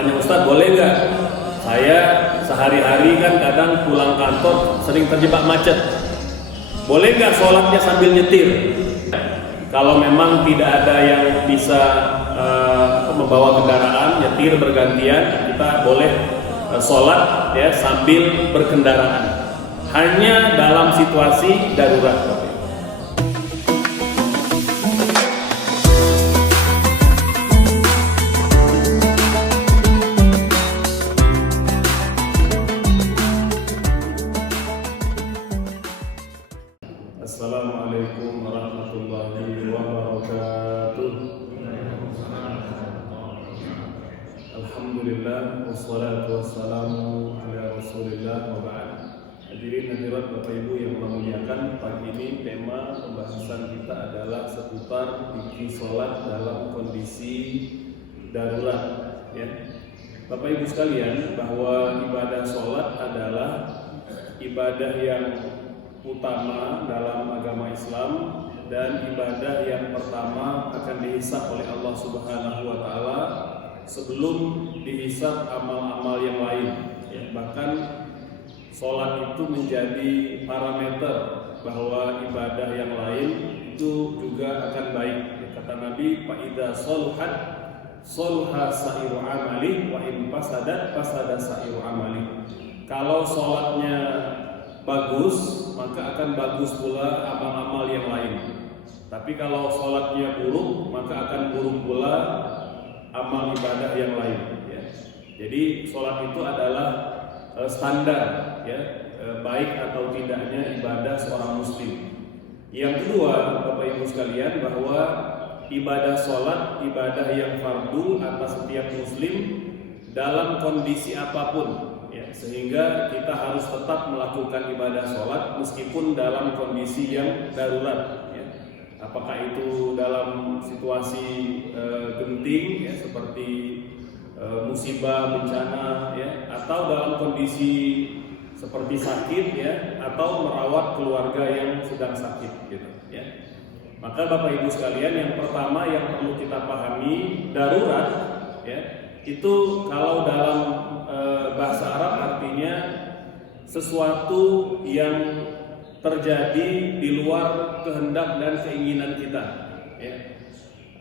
tanya, Ustaz boleh nggak? Saya sehari-hari kan kadang pulang kantor sering terjebak macet. Boleh nggak sholatnya sambil nyetir? Kalau memang tidak ada yang bisa membawa kendaraan, nyetir bergantian, kita boleh sholat ya sambil berkendaraan. Hanya dalam situasi darurat. Assalamualaikum warahmatullahi wabarakatuh. Alhamdulillah wassalatu wassalamu ala Rasulillah wa ba'd. Hadirin hadirat Bapak Ibu yang memuliakan, pagi ini tema pembahasan kita adalah seputar fikih salat dalam kondisi darurat ya. Bapak Ibu sekalian, bahwa ibadah salat adalah ibadah yang utama dalam agama Islam dan ibadah yang pertama akan dihisab oleh Allah Subhanahu wa taala sebelum dihisab amal-amal yang lain ya. Bahkan salat itu menjadi parameter bahwa ibadah yang lain itu juga akan baik ya. Kata Nabi, fa idza shaluhat shaluha sa'iru amali wa in fasadat fasada sa'iru amali. Kalau salatnya bagus, maka akan bagus pula amal-amal yang lain. Tapi kalau sholatnya buruk, maka akan buruk pula amal ibadah yang lain ya. Jadi sholat itu adalah standar ya, baik atau tidaknya ibadah seorang muslim. Yang kedua, Bapak Ibu sekalian, bahwa ibadah sholat, ibadah yang fardu atas setiap muslim dalam kondisi apapun ya, sehingga kita harus tetap melakukan ibadah sholat meskipun dalam kondisi yang darurat ya. Apakah itu dalam situasi genting ya, seperti musibah, bencana ya, atau dalam kondisi seperti sakit ya, atau merawat keluarga yang sedang sakit gitu ya. Maka Bapak Ibu sekalian, yang pertama yang perlu kita pahami, darurat ya, itu kalau dalam bahasa Arab artinya sesuatu yang terjadi di luar kehendak dan keinginan kita ya.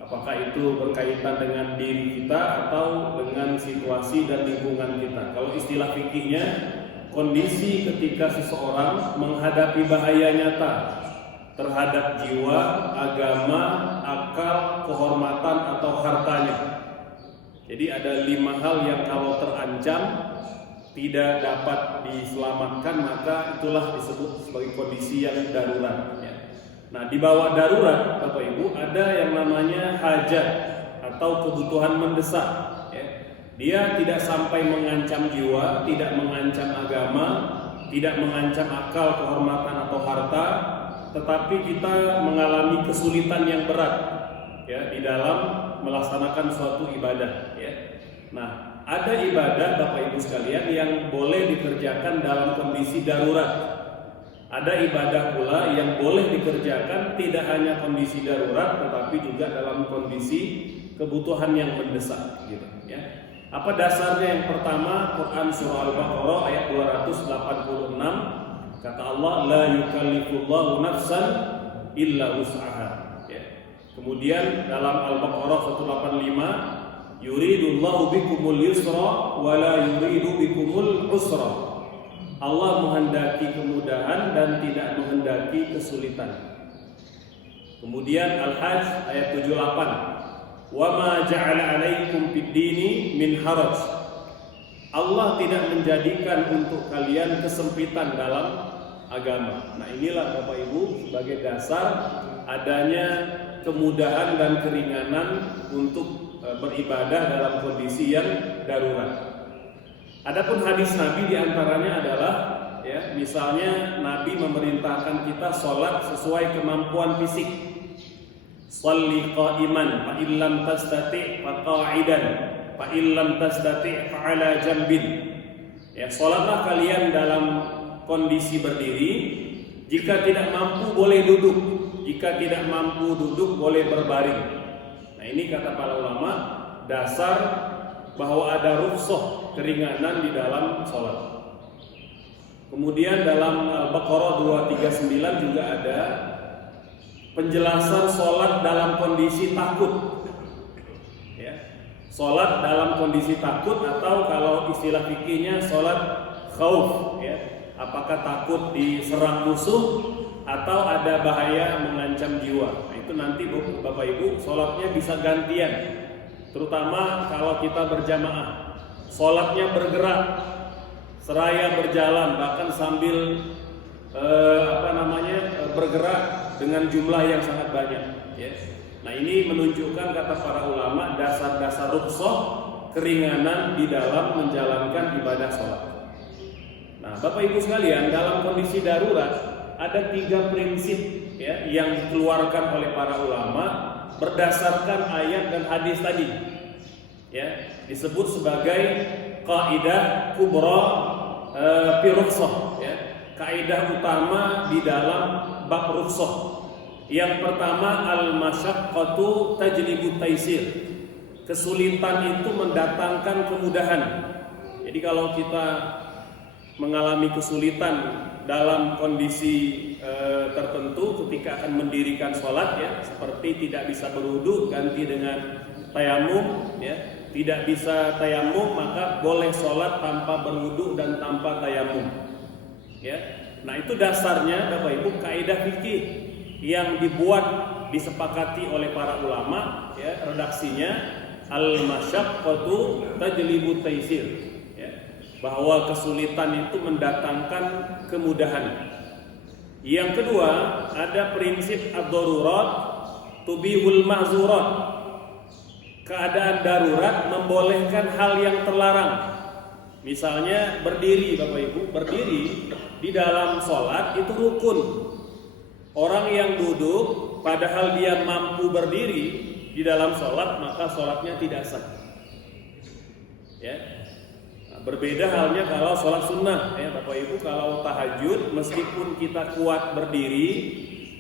Apakah itu berkaitan dengan diri kita atau dengan situasi dan lingkungan kita. Kalau istilah fikihnya, kondisi ketika seseorang menghadapi bahaya nyata terhadap jiwa, agama, akal, kehormatan atau hartanya. Jadi ada 5 hal yang kalau terancam tidak dapat diselamatkan, maka itulah disebut sebagai kondisi yang darurat ya. Nah, di bawah darurat Bapak Ibu ada yang namanya hajat atau kebutuhan mendesak ya. Dia tidak sampai mengancam jiwa, tidak mengancam agama, tidak mengancam akal, kehormatan atau harta, tetapi kita mengalami kesulitan yang berat ya di dalam melaksanakan suatu ibadah ya. Nah, ada ibadah Bapak Ibu sekalian yang boleh dikerjakan dalam kondisi darurat. Ada ibadah pula yang boleh dikerjakan tidak hanya kondisi darurat tetapi juga dalam kondisi kebutuhan yang mendesak gitu ya. Apa dasarnya? Yang pertama, Quran surah Al-Baqarah ayat 286, kata Allah, la yukallifullahu nafsan illa wus'aha. Kemudian dalam Al-Baqarah 185, yuridullahu bikumul yusra wa la yuridu bikumul usra. Allah menghendaki kemudahan dan tidak menghendaki kesulitan. Kemudian Al-Hajj ayat 78, wa ma ja'ala 'alaikum fid-dini min haraj. Allah tidak menjadikan untuk kalian kesempitan dalam agama. Nah, inilah Bapak Ibu sebagai dasar adanya kemudahan dan keringanan untuk beribadah dalam kondisi yang darurat. Adapun hadis Nabi diantaranya adalah ya, misalnya Nabi memerintahkan kita sholat sesuai kemampuan fisik. Shalli qa'iman fa illam tastati' fa qa'idan fa illam tastati' fa 'ala jambin. Ya, sholatlah kalian dalam kondisi berdiri. Jika tidak mampu boleh duduk. Jika tidak mampu duduk boleh berbaring. Nah, ini kata para ulama dasar bahwa ada rukhsah keringanan di dalam sholat. Kemudian dalam Al-Baqarah 239 juga ada penjelasan sholat dalam kondisi takut. Ya. Sholat dalam kondisi takut, atau kalau istilah fikihnya sholat khauf. Ya. Apakah takut diserang musuh atau ada bahaya mengancam jiwa. Nah, itu nanti Bapak Ibu sholatnya bisa gantian. Terutama kalau kita berjamaah, sholatnya bergerak, seraya berjalan, bahkan sambil bergerak dengan jumlah yang sangat banyak. Ya. Nah, ini menunjukkan kata para ulama dasar-dasar rukhsah keringanan di dalam menjalankan ibadah sholat. Nah, Bapak Ibu sekalian, dalam kondisi darurat ada 3 prinsip ya, yang dikeluarkan oleh para ulama berdasarkan ayat dan hadis tadi. Ya, disebut sebagai kaidah kubra fi rukhsah, ya, kaidah utama di dalam bab rukhsah. Yang pertama, al-masyaqqatu tajlibu taisir. Kesulitan itu mendatangkan kemudahan. Jadi kalau kita mengalami kesulitan dalam kondisi tertentu ketika akan mendirikan sholat, ya, seperti tidak bisa berwudu ganti dengan tayamum, ya. Tidak bisa tayamum maka boleh sholat tanpa berwudu dan tanpa tayamum. Ya, nah itu dasarnya Bapak Ibu kaidah fikih yang dibuat disepakati oleh para ulama. Ya, redaksinya al-masyaqqatu tajlibu taisir. Ya, bahwa kesulitan itu mendatangkan kemudahan. Yang kedua, ada prinsip ad-darurat tubihul mahzurat. Keadaan darurat membolehkan hal yang terlarang. Misalnya berdiri, Bapak Ibu, berdiri di dalam sholat itu rukun. Orang yang duduk padahal dia mampu berdiri di dalam sholat, maka sholatnya tidak sah. Ya. Nah, berbeda halnya kalau sholat sunnah, ya Bapak Ibu, kalau tahajud meskipun kita kuat berdiri,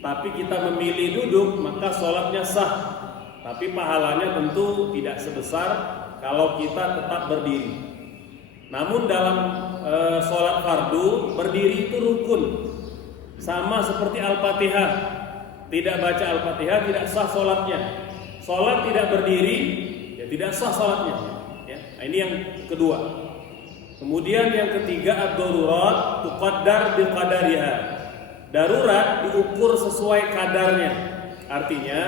tapi kita memilih duduk, maka sholatnya sah. Tapi pahalanya tentu tidak sebesar kalau kita tetap berdiri. Namun dalam sholat fardu berdiri itu rukun, sama seperti Al-Fatihah. Tidak baca Al-Fatihah tidak sah sholatnya. Sholat tidak berdiri, ya tidak sah sholatnya. Ya. Nah, ini yang kedua. Kemudian yang ketiga, ad-darurat tuqaddar biqadariha. Darurat diukur sesuai kadarnya. Artinya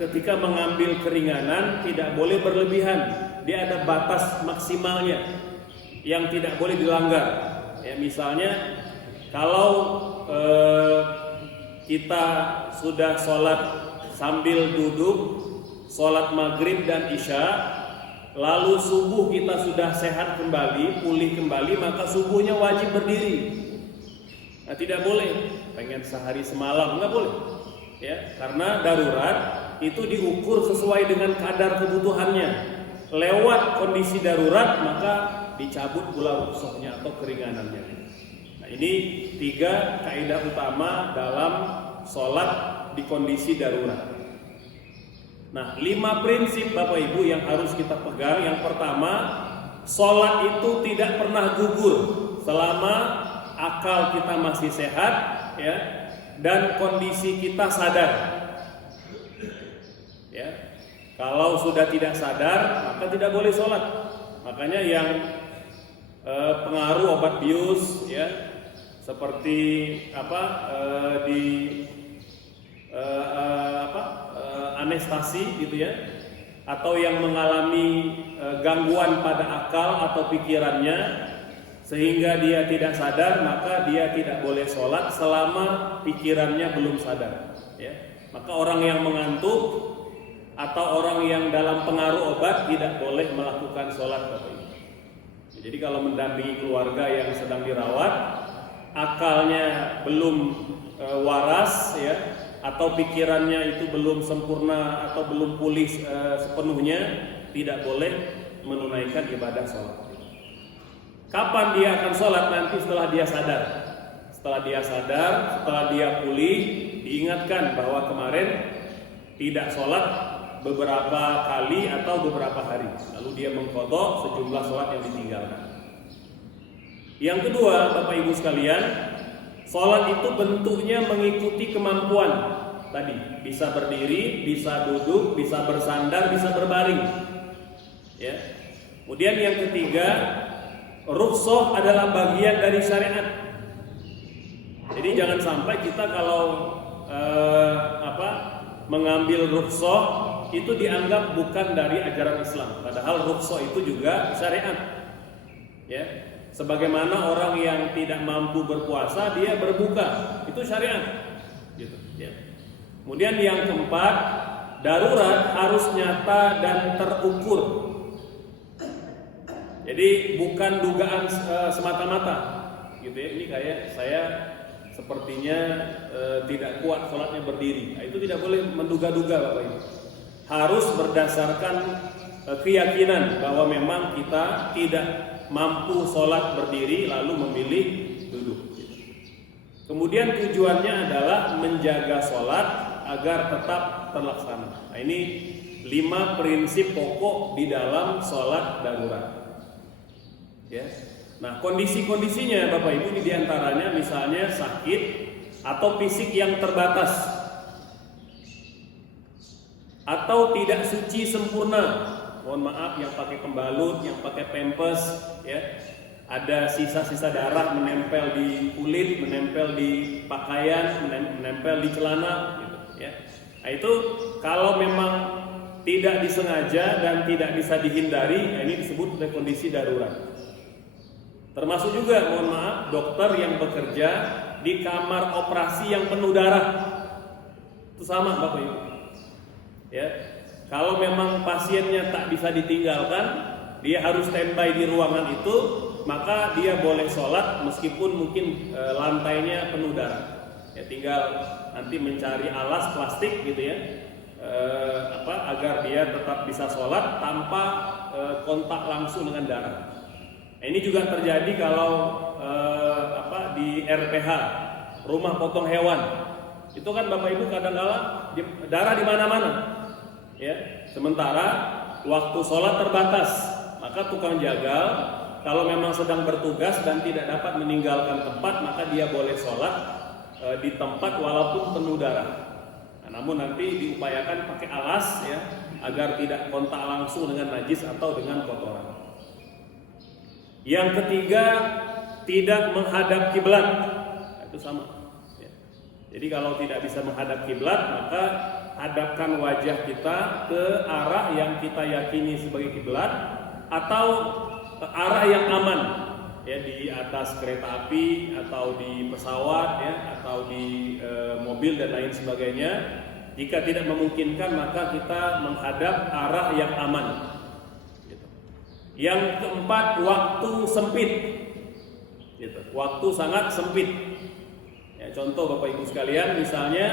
ketika mengambil keringanan tidak boleh berlebihan. Dia ada batas maksimalnya yang tidak boleh dilanggar. Ya, misalnya kalau kita sudah sholat sambil duduk, sholat maghrib dan isya, lalu subuh kita sudah sehat kembali, pulih kembali, maka subuhnya wajib berdiri. Nah, tidak boleh pengen sehari semalam, nggak boleh. Ya, karena darurat itu diukur sesuai dengan kadar kebutuhannya. Lewat kondisi darurat maka dicabut pula rukhsahnya atau keringanannya. Nah, ini 3 kaidah utama dalam sholat di kondisi darurat. Nah, 5 prinsip Bapak Ibu yang harus kita pegang. Yang pertama, sholat itu tidak pernah gugur selama akal kita masih sehat, ya, dan kondisi kita sadar. Ya, kalau sudah tidak sadar maka tidak boleh sholat. Makanya yang pengaruh obat bius, ya, seperti anestasi gitu ya, atau yang mengalami gangguan pada akal atau pikirannya sehingga dia tidak sadar, maka dia tidak boleh sholat selama pikirannya belum sadar. Ya, maka orang yang mengantuk atau orang yang dalam pengaruh obat tidak boleh melakukan sholat. Jadi kalau mendampingi keluarga yang sedang dirawat, akalnya belum waras, ya, atau pikirannya itu belum sempurna atau belum pulih sepenuhnya, tidak boleh menunaikan ibadah sholat. Kapan dia akan sholat? Nanti setelah dia sadar. Setelah dia sadar, setelah dia pulih, diingatkan bahwa kemarin tidak sholat beberapa kali atau beberapa hari, lalu dia mengqadha sejumlah sholat yang ditinggalkan. Yang kedua, Bapak Ibu sekalian, sholat itu bentuknya mengikuti kemampuan. Tadi bisa berdiri, bisa duduk, bisa bersandar, bisa berbaring. Ya. Kemudian yang ketiga, rukhsah adalah bagian dari syariat. Jadi jangan sampai kita kalau mengambil rukhsah itu dianggap bukan dari ajaran Islam. Padahal rukhsah itu juga syariat. Ya. Sebagaimana orang yang tidak mampu berpuasa, dia berbuka, itu syariat. Gitu, ya. Kemudian yang keempat, darurat harus nyata dan terukur. Jadi bukan dugaan semata-mata, gitu ya. Ini kayak saya sepertinya tidak kuat sholatnya berdiri. Nah, itu tidak boleh menduga-duga, Bapak Ibu. Harus berdasarkan keyakinan bahwa memang kita tidak mampu sholat berdiri lalu memilih duduk. Kemudian tujuannya adalah menjaga sholat agar tetap terlaksana. Nah, ini 5 prinsip pokok di dalam sholat darurat. Ya. Nah, kondisi-kondisinya Bapak Ibu ini diantaranya misalnya sakit atau fisik yang terbatas, atau tidak suci sempurna. Mohon maaf, yang pakai pembalut, yang pakai pampers, ya, ada sisa-sisa darah menempel di kulit, menempel di pakaian, menempel di celana, gitu, ya. Nah, itu kalau memang tidak disengaja dan tidak bisa dihindari, nah ini disebut kondisi darurat. Termasuk juga, mohon maaf, dokter yang bekerja di kamar operasi yang penuh darah, itu sama Bapak Ibu. Ya, kalau memang pasiennya tak bisa ditinggalkan, dia harus standby di ruangan itu, maka dia boleh sholat meskipun mungkin lantainya penuh darah. Ya, tinggal nanti mencari alas plastik gitu ya, agar dia tetap bisa sholat tanpa kontak langsung dengan darah. Nah, ini juga terjadi kalau di RPH, rumah potong hewan. Itu kan Bapak Ibu kadang-kala darah di mana-mana. Ya, sementara waktu sholat terbatas, maka tukang jagal kalau memang sedang bertugas dan tidak dapat meninggalkan tempat, maka dia boleh sholat di tempat walaupun penuh darah. Nah, namun nanti diupayakan pakai alas ya, agar tidak kontak langsung dengan najis atau dengan kotoran. Yang ketiga, tidak menghadap kiblat. Nah, itu sama. Ya. Jadi kalau tidak bisa menghadap kiblat, maka hadapkan wajah kita ke arah yang kita yakini sebagai kiblat atau ke arah yang aman, ya, di atas kereta api atau di pesawat, ya, atau di mobil dan lain sebagainya. Jika tidak memungkinkan, maka kita menghadap arah yang aman. Gitu. Yang keempat, waktu sempit. Gitu. Waktu sangat sempit. Ya, contoh Bapak Ibu sekalian, misalnya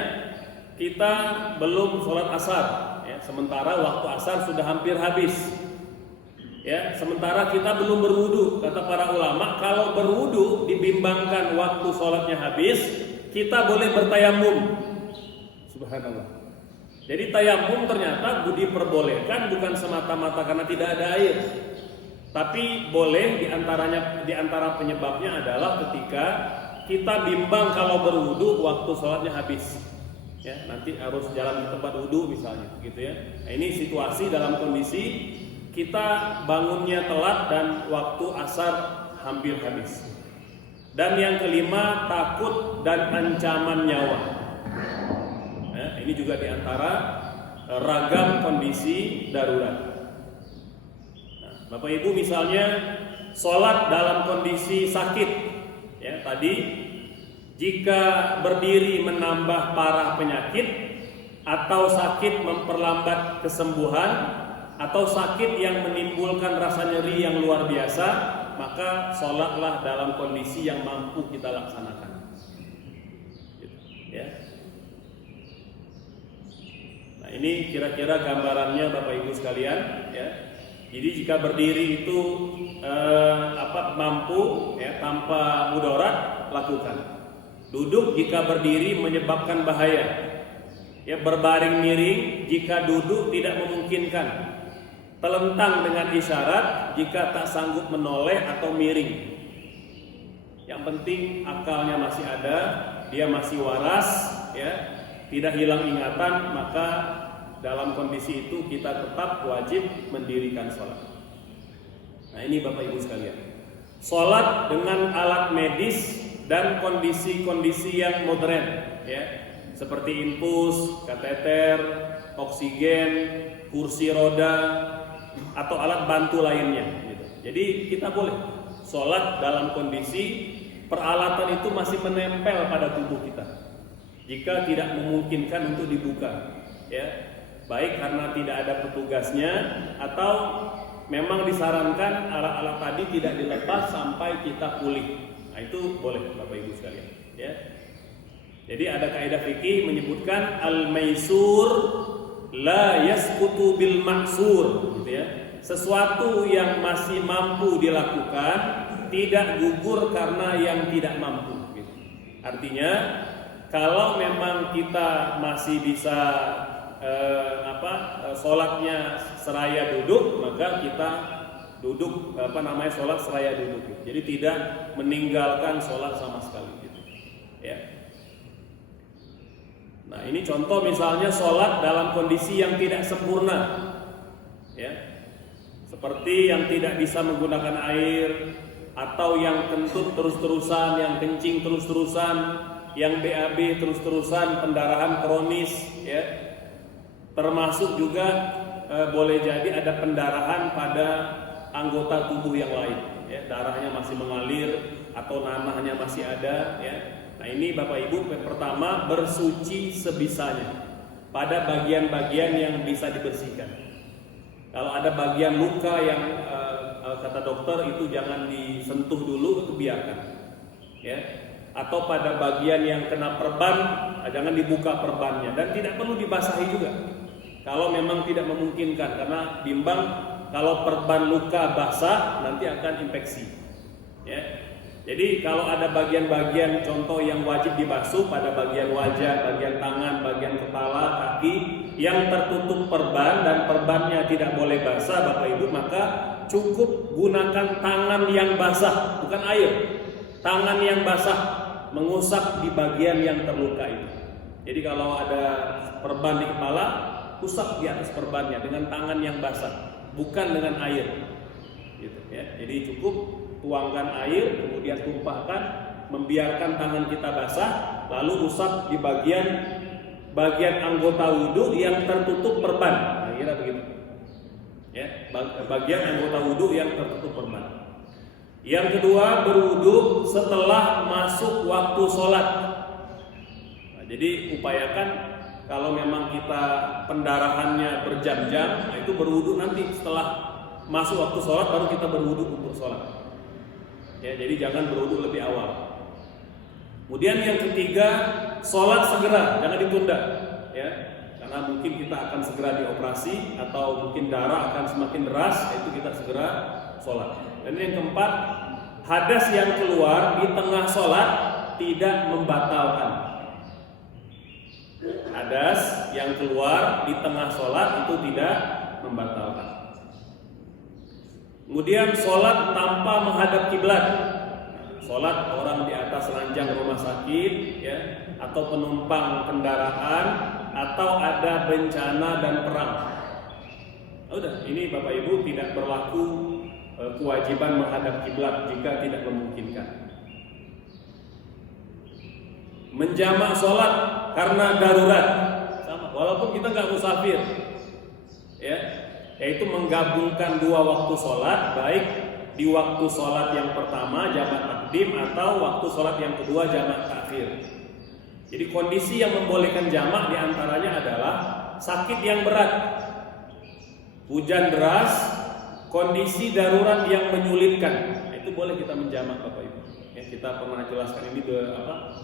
kita belum sholat asar, ya, sementara waktu asar sudah hampir habis. Ya, sementara kita belum berwudu. Kata para ulama, kalau berwudu dibimbangkan waktu sholatnya habis, kita boleh bertayamum. Subhanallah. Jadi tayamum ternyata diperbolehkan bukan semata-mata karena tidak ada air, tapi boleh di antara penyebabnya adalah ketika kita bimbang kalau berwudu waktu sholatnya habis. Ya, nanti harus jalan di tempat wudhu misalnya, gitu ya. Nah, ini situasi dalam kondisi kita bangunnya telat dan waktu asar hampir habis. Dan yang kelima, takut dan ancaman nyawa. Nah, ini juga diantara ragam kondisi darurat. Nah, Bapak Ibu misalnya sholat dalam kondisi sakit, ya tadi. Jika berdiri menambah parah penyakit, atau sakit memperlambat kesembuhan, atau sakit yang menimbulkan rasa nyeri yang luar biasa, maka sholatlah dalam kondisi yang mampu kita laksanakan. Ya. Nah, ini kira-kira gambarannya Bapak Ibu sekalian. Ya. Jadi jika berdiri itu mampu, ya, tanpa mudarat, lakukan. Duduk jika berdiri menyebabkan bahaya, Ya, berbaring miring jika duduk tidak memungkinkan. Telentang dengan isyarat jika tak sanggup menoleh atau miring. Yang penting akalnya masih ada, dia masih waras, ya, tidak hilang ingatan, maka dalam kondisi itu kita tetap wajib mendirikan sholat. Nah, ini Bapak Ibu sekalian, sholat dengan alat medis dan kondisi-kondisi yang modern, ya, seperti infus, kateter, oksigen, kursi roda, atau alat bantu lainnya, gitu. Jadi kita boleh sholat dalam kondisi peralatan itu masih menempel pada tubuh kita. Jika tidak memungkinkan untuk dibuka, ya, baik karena tidak ada petugasnya atau memang disarankan alat-alat tadi tidak dilepas sampai kita pulih. Nah, itu boleh Bapak Ibu sekalian, ya. Jadi ada kaidah fikih menyebutkan al-maisur la yasqutu bil maksur, gitu ya. Sesuatu yang masih mampu dilakukan tidak gugur karena yang tidak mampu, gitu. Artinya kalau memang kita masih bisa sholatnya seraya duduk, maka kita duduk sholat seraya duduk, gitu. Jadi tidak meninggalkan sholat sama sekali, gitu. Ya. Nah, ini contoh misalnya sholat dalam kondisi yang tidak sempurna, ya, seperti yang tidak bisa menggunakan air, atau yang kentut terus-terusan, yang kencing terus-terusan, yang BAB terus-terusan, pendarahan kronis, ya. Termasuk juga boleh jadi ada pendarahan pada anggota tubuh yang lain, ya. Darahnya masih mengalir atau nanahnya masih ada, ya. Nah, ini Bapak Ibu pertama bersuci sebisanya pada bagian-bagian yang bisa dibersihkan. Kalau ada bagian luka yang kata dokter itu jangan disentuh dulu, itu biarkan, ya. Atau pada bagian yang kena perban, jangan dibuka perbannya dan tidak perlu dibasahi juga. Kalau memang tidak memungkinkan, karena bimbang kalau perban luka basah nanti akan infeksi, ya. Jadi kalau ada bagian-bagian contoh yang wajib dibasuh pada bagian wajah, bagian tangan, bagian kepala, kaki yang tertutup perban dan perbannya tidak boleh basah, Bapak Ibu, maka cukup gunakan tangan yang basah, bukan air. Tangan yang basah mengusap di bagian yang terluka itu. Jadi kalau ada perban di kepala, usap di atas perbannya dengan tangan yang basah, bukan dengan air. Gitu, ya. Jadi cukup tuangkan air, kemudian tumpahkan, membiarkan tangan kita basah, lalu usap di bagian anggota wudhu yang tertutup perban. Nah, kira begitu. Ya, bagian anggota wudhu yang tertutup perban. Yang kedua, berwudhu setelah masuk waktu sholat. Nah, jadi upayakan kalau memang kita pendarahannya berjam-jam, nah itu berwudhu nanti setelah masuk waktu sholat baru kita berwudhu untuk sholat. Ya, jadi jangan berwudhu lebih awal. Kemudian yang ketiga, sholat segera, jangan ditunda, ya, karena mungkin kita akan segera dioperasi atau mungkin darah akan semakin deras, itu kita segera sholat. Dan yang keempat, hadas yang keluar di tengah sholat tidak membatalkan. Hadas yang keluar di tengah sholat itu tidak membatalkan. Kemudian sholat tanpa menghadap kiblat. Sholat orang di atas ranjang rumah sakit, ya, atau penumpang kendaraan, atau ada bencana dan perang. Udah, ini Bapak Ibu tidak berlaku kewajiban menghadap kiblat jika tidak memungkinkan. Menjamak sholat karena darurat, sama, walaupun kita nggak musafir, ya. Yaitu menggabungkan dua waktu sholat, baik di waktu sholat yang pertama jamak takdim atau waktu sholat yang kedua jamak takhir. Jadi kondisi yang membolehkan jamak diantaranya adalah sakit yang berat, hujan deras, kondisi darurat yang menyulitkan. Nah, itu boleh kita menjamak, Bapak Ibu. Ya, kita pernah jelaskan ini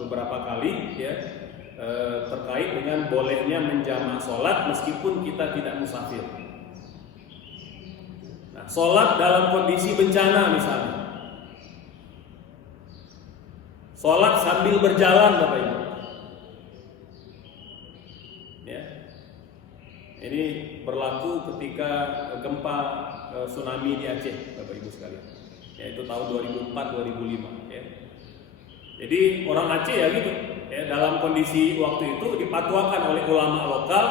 beberapa kali, ya, terkait dengan bolehnya menjamak sholat meskipun kita tidak musafir. Sholat dalam kondisi bencana misalnya, sholat sambil berjalan, Bapak Ibu, ya. berlaku ketika gempa tsunami di Aceh, Bapak Ibu sekalian. Yaitu tahun 2004-2005 ya. Jadi orang Aceh ya gitu ya, dalam kondisi waktu itu dipatwakan oleh ulama lokal,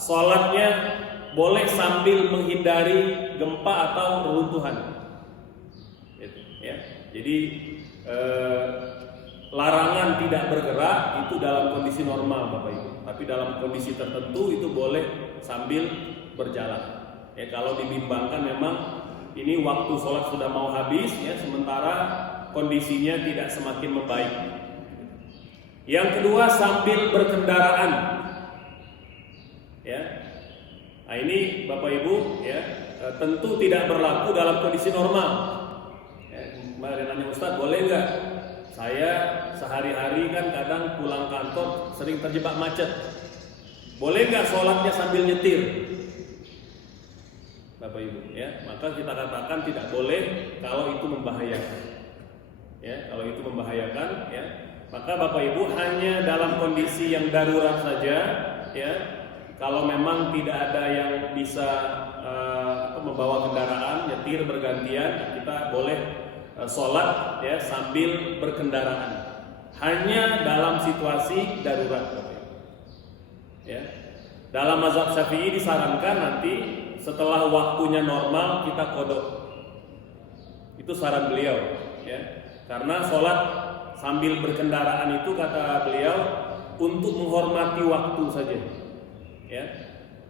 sholatnya boleh sambil menghindari gempa atau reruntuhan gitu, ya. Jadi larangan tidak bergerak itu dalam kondisi normal Bapak Ibu, tapi dalam kondisi tertentu itu boleh sambil berjalan ya. Kalau dibimbangkan memang ini waktu sholat sudah mau habis ya, sementara kondisinya tidak semakin membaik. Yang kedua, sambil berkendaraan ya. Nah ini Bapak Ibu ya, tentu tidak berlaku dalam kondisi normal ya. Kemarin nanya Ustadz, boleh nggak saya sehari-hari kan kadang pulang kantor sering terjebak macet, boleh nggak sholatnya sambil nyetir Bapak Ibu ya? Maka kita katakan tidak boleh kalau itu membahayakan ya. Kalau itu membahayakan ya, maka Bapak Ibu hanya dalam kondisi yang darurat saja ya. Kalau memang tidak ada yang bisa membawa kendaraan, nyetir bergantian, kita boleh sholat ya sambil berkendaraan. Hanya dalam situasi darurat, ya. Dalam mazhab Syafi'i disarankan nanti setelah waktunya normal kita qodok. Itu saran beliau, ya. Karena sholat sambil berkendaraan itu kata beliau untuk menghormati waktu saja, ya.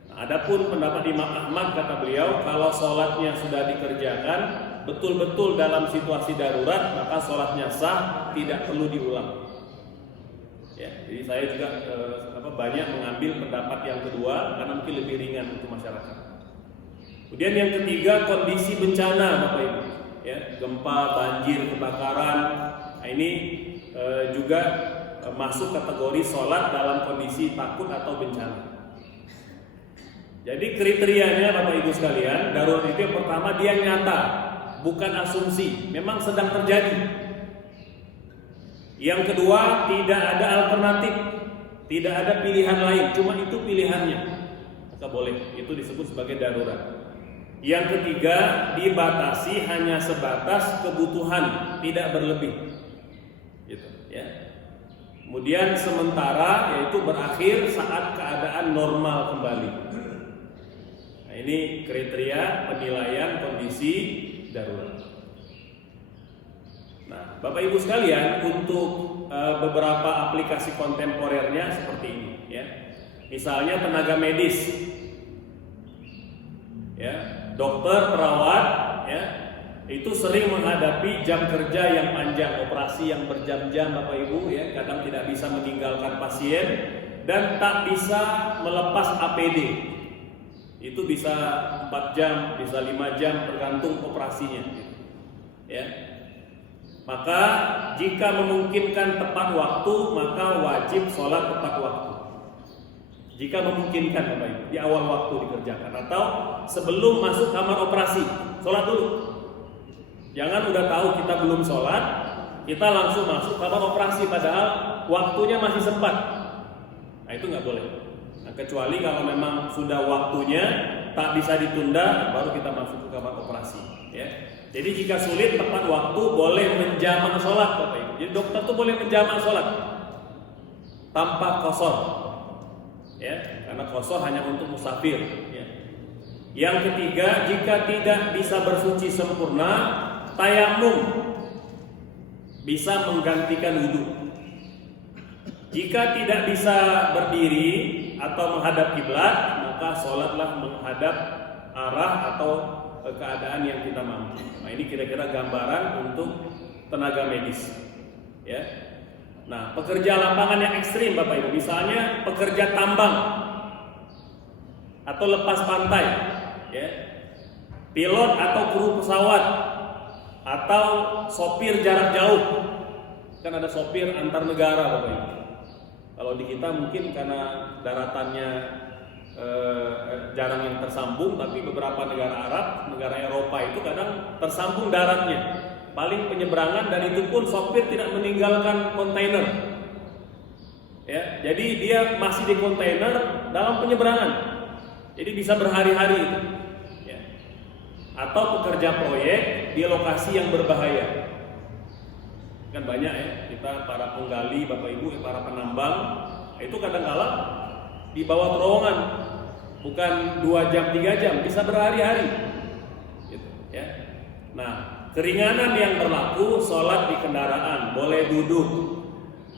Nah, adapun pendapat Imam Ahmad kata beliau kalau sholatnya sudah dikerjakan betul-betul dalam situasi darurat, maka sholatnya sah, tidak perlu diulang. Ya, jadi saya juga banyak mengambil pendapat yang kedua karena mungkin lebih ringan untuk masyarakat. Kemudian yang ketiga, kondisi bencana Bapak Ibu, ya, gempa, banjir, kebakaran. Nah, ini juga masuk kategori sholat dalam kondisi takut atau bencana. Jadi kriterianya Bapak Ibu sekalian, darurat itu yang pertama dia nyata, bukan asumsi, memang sedang terjadi. Yang kedua, tidak ada alternatif, tidak ada pilihan lain, cuma itu pilihannya, maka boleh, itu disebut sebagai darurat. Yang ketiga, dibatasi hanya sebatas kebutuhan, tidak berlebih, gitu, ya. Kemudian sementara, yaitu berakhir saat keadaan normal kembali. Nah, ini kriteria penilaian kondisi darurat. Nah, Bapak Ibu sekalian, untuk beberapa aplikasi kontemporernya seperti ini, ya. Misalnya tenaga medis, ya, dokter, perawat, ya, itu sering menghadapi jam kerja yang panjang, operasi yang berjam-jam Bapak Ibu, ya, kadang tidak bisa meninggalkan pasien dan tak bisa melepas APD. Itu bisa 4 jam, bisa 5 jam tergantung operasinya, ya. Maka jika memungkinkan tepat waktu, maka wajib sholat tepat waktu. Jika memungkinkan Bapak Ibu, di awal waktu dikerjakan atau sebelum masuk kamar operasi, sholat dulu. Jangan udah tahu kita belum sholat, kita langsung masuk kamar operasi padahal waktunya masih sempat. Nah, itu nggak boleh. Nah, kecuali kalau memang sudah waktunya tak bisa ditunda, baru kita masuk ke kamar operasi, ya. Jadi jika sulit tepat waktu, boleh menjamak sholat Bapak Ibu. Jadi dokter tuh boleh menjamak sholat tanpa qasar, ya, karena qasar hanya untuk musafir, ya. Yang ketiga, jika tidak bisa bersuci sempurna, tayamum bisa menggantikan wudhu. Jika tidak bisa berdiri atau menghadap kiblat, maka sholatlah menghadap arah atau keadaan yang kita mampu. Nah, ini kira-kira gambaran untuk tenaga medis, ya. Nah, pekerja lapangan yang ekstrim Bapak Ibu, misalnya pekerja tambang atau lepas pantai, ya, pilot atau kru pesawat atau sopir jarak jauh. Kan ada sopir antar negara Bapak Ibu. Kalau di kita mungkin karena daratannya jarang yang tersambung, tapi beberapa negara Arab, negara Eropa itu kadang tersambung daratnya, paling penyeberangan, dan itu pun sopir tidak meninggalkan kontainer, ya. Jadi dia masih di kontainer dalam penyeberangan. Jadi bisa berhari-hari itu. Ya. Atau pekerja proyek di lokasi yang berbahaya. Kan banyak ya, kita para penggali, Bapak Ibu, para penambang, itu kadang-kala di bawah terowongan, bukan 2 jam, 3 jam, bisa berhari-hari. Gitu, ya. Nah, keringanan yang berlaku, sholat di kendaraan, boleh duduk,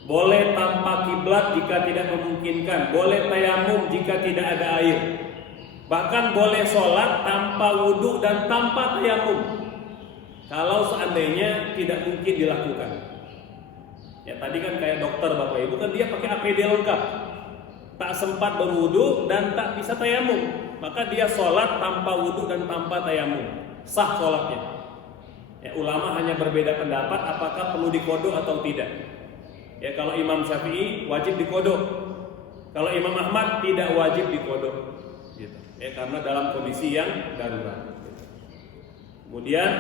boleh tanpa kiblat jika tidak memungkinkan, boleh tayamum jika tidak ada air, bahkan boleh sholat tanpa wudhu dan tanpa tayamum kalau seandainya tidak mungkin dilakukan. Ya tadi kan kayak dokter Bapak Ibu kan dia pakai APD lengkap, tak sempat berwudhu dan tak bisa tayamum, maka dia sholat tanpa wudhu dan tanpa tayamum, sah sholatnya. Ya, ulama hanya berbeda pendapat apakah perlu dikodok atau tidak. Ya kalau Imam Syafi'i wajib dikodok, kalau Imam Ahmad tidak wajib dikodok. Gitu. Ya karena dalam kondisi yang darurat. Kemudian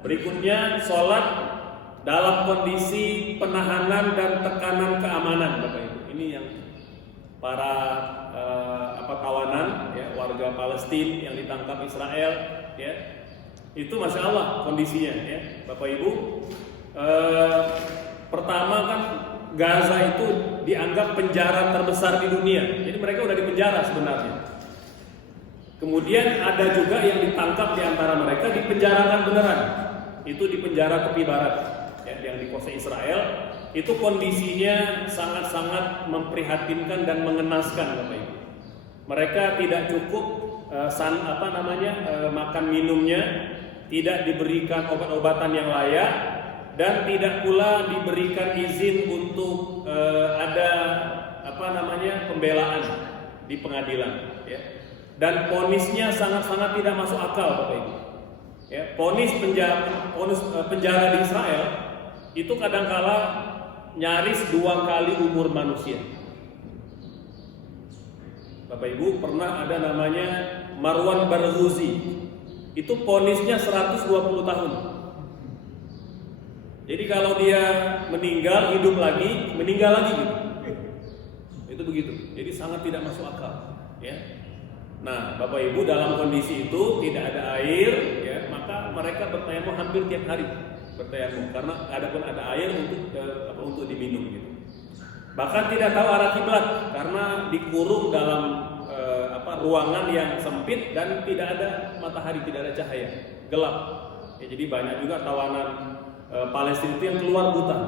berikutnya sholat dalam kondisi penahanan dan tekanan keamanan, Bapak Ibu. Ini yang para tawanan, ya, warga Palestina yang ditangkap Israel, ya, itu masya Allah kondisinya, ya, Bapak Ibu. Pertama kan Gaza itu dianggap penjara terbesar di dunia, jadi mereka udah dipenjara sebenarnya. Kemudian ada juga yang ditangkap di antara mereka dipenjarakan beneran. Itu di penjara tepi barat, ya, yang dikuasai Israel. Itu kondisinya sangat-sangat memprihatinkan dan mengenaskan, Bapak Ibu. Mereka tidak cukup makan minumnya, tidak diberikan obat-obatan yang layak, dan tidak pula diberikan izin untuk ada pembelaan di pengadilan, ya. Dan vonisnya sangat-sangat tidak masuk akal, Bapak Ibu. Ya, vonis penjara di Israel itu kadangkala nyaris 2 kali umur manusia. Bapak Ibu, pernah ada namanya Marwan Barghouti. Itu vonisnya 120 tahun. Jadi kalau dia meninggal, hidup lagi, meninggal lagi gitu. Itu begitu. Jadi sangat tidak masuk akal, ya. Nah, Bapak Ibu dalam kondisi itu tidak ada air, ya, maka mereka bertayamum hampir tiap hari bertayamum karena ada air untuk diminum gitu. Bahkan tidak tahu arah kiblat karena dikurung dalam ruangan yang sempit dan tidak ada matahari, tidak ada cahaya, gelap. Ya, jadi banyak juga tawanan Palestina itu yang keluar buta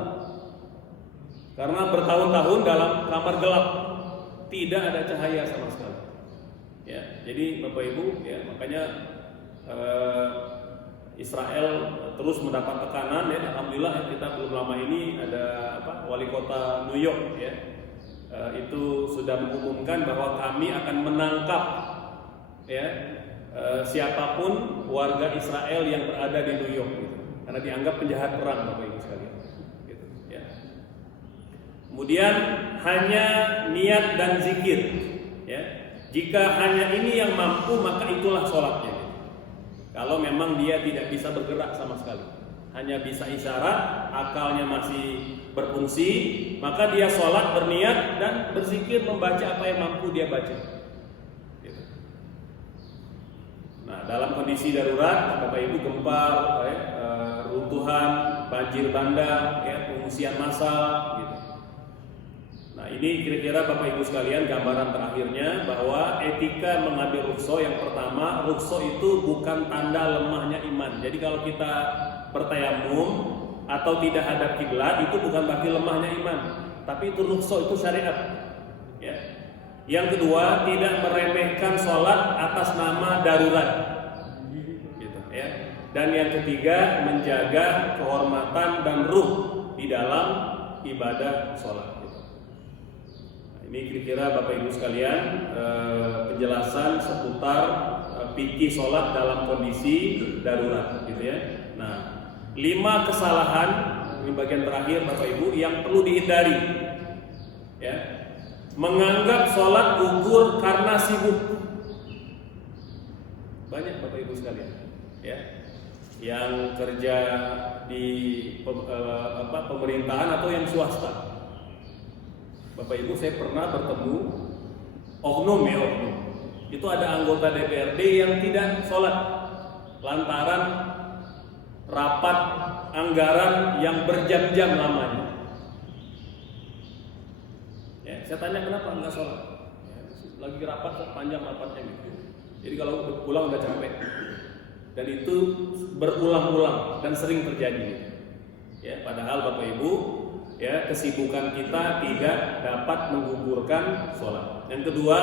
karena bertahun-tahun dalam kamar gelap, tidak ada cahaya sama sekali. Ya, jadi Bapak Ibu, ya, makanya Israel terus mendapat tekanan, ya. Alhamdulillah kita belum lama ini ada wali kota New York, ya, itu sudah mengumumkan bahwa kami akan menangkap, ya, siapapun warga Israel yang berada di New York, gitu. Karena dianggap penjahat perang, Bapak Ibu sekalian. Gitu, ya. Kemudian hanya niat dan zikir, ya. Jika hanya ini yang mampu, maka itulah sholatnya. Kalau memang dia tidak bisa bergerak sama sekali, hanya bisa isyarat, akalnya masih berfungsi, maka dia sholat berniat dan berzikir membaca apa yang mampu dia baca. Gitu. Nah, dalam kondisi darurat, Bapak Ibu, gempa, runtuhan, banjir bandang, ya, pengungsian massal, gitu. Nah, ini kira-kira Bapak Ibu sekalian gambaran terakhirnya bahwa etika mengambil rukso. Yang pertama, rukso itu bukan tanda lemahnya iman. Jadi kalau kita bertayamum atau tidak hadap kiblat itu bukan berarti lemahnya iman, tapi itu rukso, itu syariat. Ya. Yang kedua, tidak meremehkan sholat atas nama darurat. Gitu, ya. Dan yang ketiga, menjaga kehormatan dan ruh di dalam ibadah sholat. Ini kira-kira Bapak Ibu sekalian penjelasan seputar fikih sholat dalam kondisi darurat, gitu ya. Nah, 5 kesalahan ini bagian terakhir Bapak Ibu yang perlu dihindari, ya. Menganggap sholat gugur karena sibuk. Banyak Bapak Ibu sekalian, ya, yang kerja di pemerintahan atau yang swasta. Bapak Ibu, saya pernah bertemu oknum, itu ada anggota DPRD yang tidak sholat lantaran rapat anggaran yang berjam-jam lamanya. Ya, saya tanya kenapa nggak sholat? Ya, lagi rapat panjang rapatnya gitu. Jadi kalau pulang udah capek. Dan itu berulang-ulang dan sering terjadi. Ya, padahal Bapak Ibu, ya, kesibukan kita tidak dapat menggugurkan sholat. Yang kedua,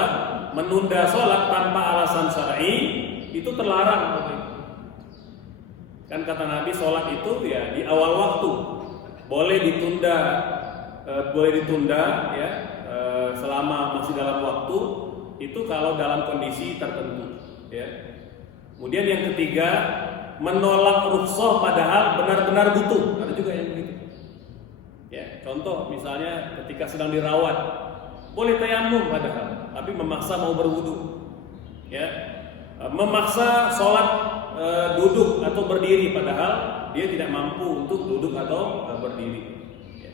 menunda sholat tanpa alasan syar'i itu terlarang, Bapak Ibu. Kan kata Nabi, sholat itu ya di awal waktu boleh ditunda ya selama masih dalam waktu itu kalau dalam kondisi tertentu. Ya. Kemudian yang ketiga, menolak rukhsah padahal benar-benar butuh. Ada juga yang begitu. Ya, contoh misalnya ketika sedang dirawat, boleh tayamum padahal, tapi memaksa mau berwudu. Ya, memaksa sholat duduk atau berdiri padahal dia tidak mampu untuk duduk atau berdiri. Ya.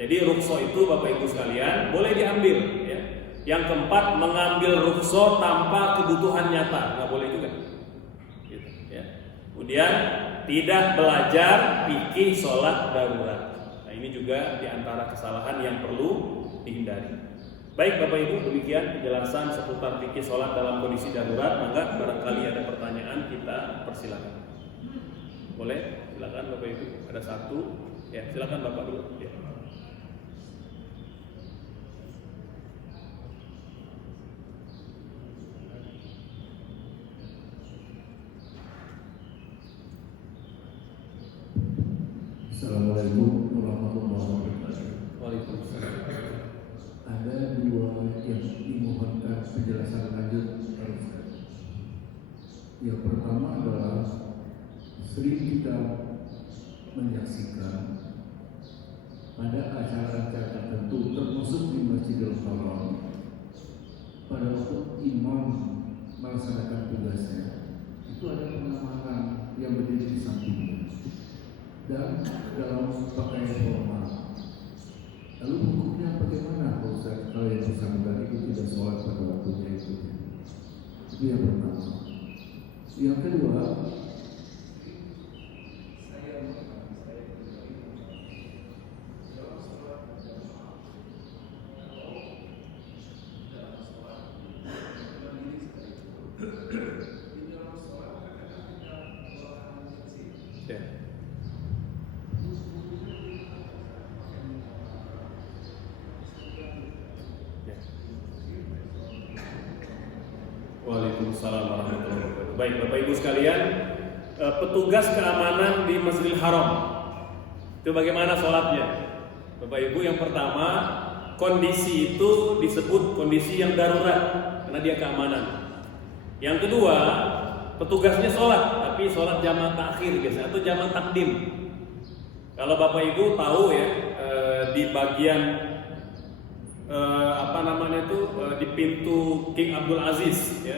Jadi rukhsah itu Bapak Ibu sekalian boleh diambil. Ya. Yang keempat, mengambil rukhsah tanpa kebutuhan nyata, nggak boleh juga. Gitu, ya. Kemudian tidak belajar fikih sholat darurat. Nah, ini juga diantara kesalahan yang perlu dihindari. Baik Bapak Ibu, demikian penjelasan seputar fikih sholat dalam kondisi darurat. Maka barangkali ada pertanyaan, kita persilakan. Boleh? Silakan Bapak Ibu. Ada satu. Ya, silakan Bapak dulu. Ya. Assalamualaikum warahmatullahi wabarakatuh. Waalaikumsalam. Ada dua yang dimohonkan penjelasan lanjut. Yang pertama adalah sering kita menyaksikan pada acara-acara tertentu termasuk di Masjidil Haram pada waktu imam melaksanakan tugasnya itu ada pengamanan yang berdiri di sampingnya dan dalam pakaian formal. Lalu hukumnya bagaimana kalau yang bersangkutan itu tidak sholat pada waktunya itu? Itu yang pertama. Yang kedua, Waalaikumsalam warahmatullahi wabarakatuh. Baik Bapak Ibu sekalian, petugas keamanan di Masjidil Haram itu bagaimana sholatnya? Bapak Ibu, yang pertama, kondisi itu disebut kondisi yang darurat karena dia keamanan. Yang kedua, petugasnya sholat, tapi sholat jamaah takhir biasa atau jamaah takdim. Kalau Bapak Ibu tahu ya, di bagian di pintu King Abdul Aziz ya,